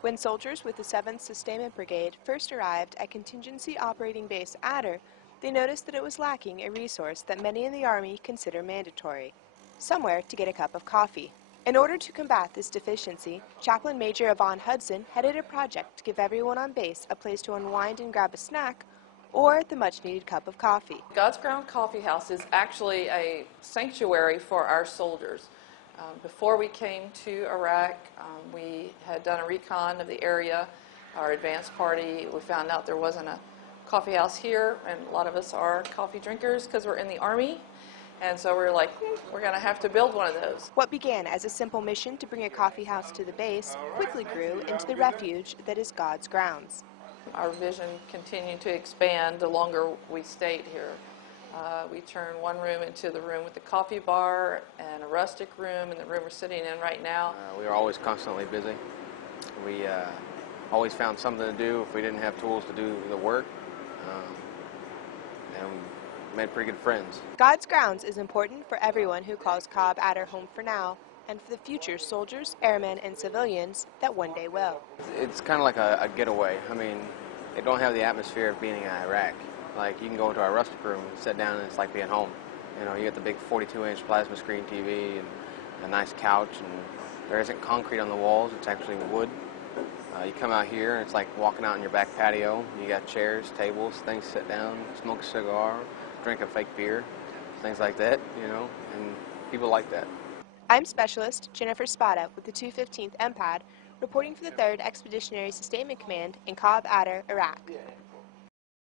When soldiers with the 7th Sustainment Brigade first arrived at Contingency Operating Base Adder, they noticed that it was lacking a resource that many in the Army consider mandatory: somewhere to get a cup of coffee. In order to combat this deficiency, Chaplain Major Yvonne Hudson headed a project to give everyone on base a place to unwind and grab a snack, or the much-needed cup of coffee. God's Ground Coffee House is actually a sanctuary for our soldiers. Before we came to Iraq, we had done a recon of the area. Our advance party, we found out there wasn't a coffee house here, and a lot of us are coffee drinkers because we're in the Army. And so we were like, we're going to have to build one of those. What began as a simple mission to bring a coffee house to the base quickly grew into the refuge that is God's Grounds. Our vision continued to expand the longer we stayed here. We turned one room into the room with the coffee bar and a rustic room, and the room we're sitting in right now. We were always constantly busy. We always found something to do if we didn't have tools to do the work, and we made pretty good friends. God's Grounds is important for everyone who calls Cobb Adder home for now, and for the future soldiers, airmen, and civilians that one day will. It's kind of like a getaway. I mean, it don't have the atmosphere of being in Iraq. Like, you can go into our rustic room and sit down, and it's like being home. You know, you get the big 42-inch plasma screen TV and a nice couch, and there isn't concrete on the walls. It's actually wood. You come out here, and it's like walking out in your back patio. You got chairs, tables, things to sit down, smoke a cigar, drink a fake beer, things like that, you know, and people like that. I'm Specialist Jennifer Spada with the 215th MPAD, reporting for the 3rd Expeditionary Sustainment Command in Cobb Adder, Iraq.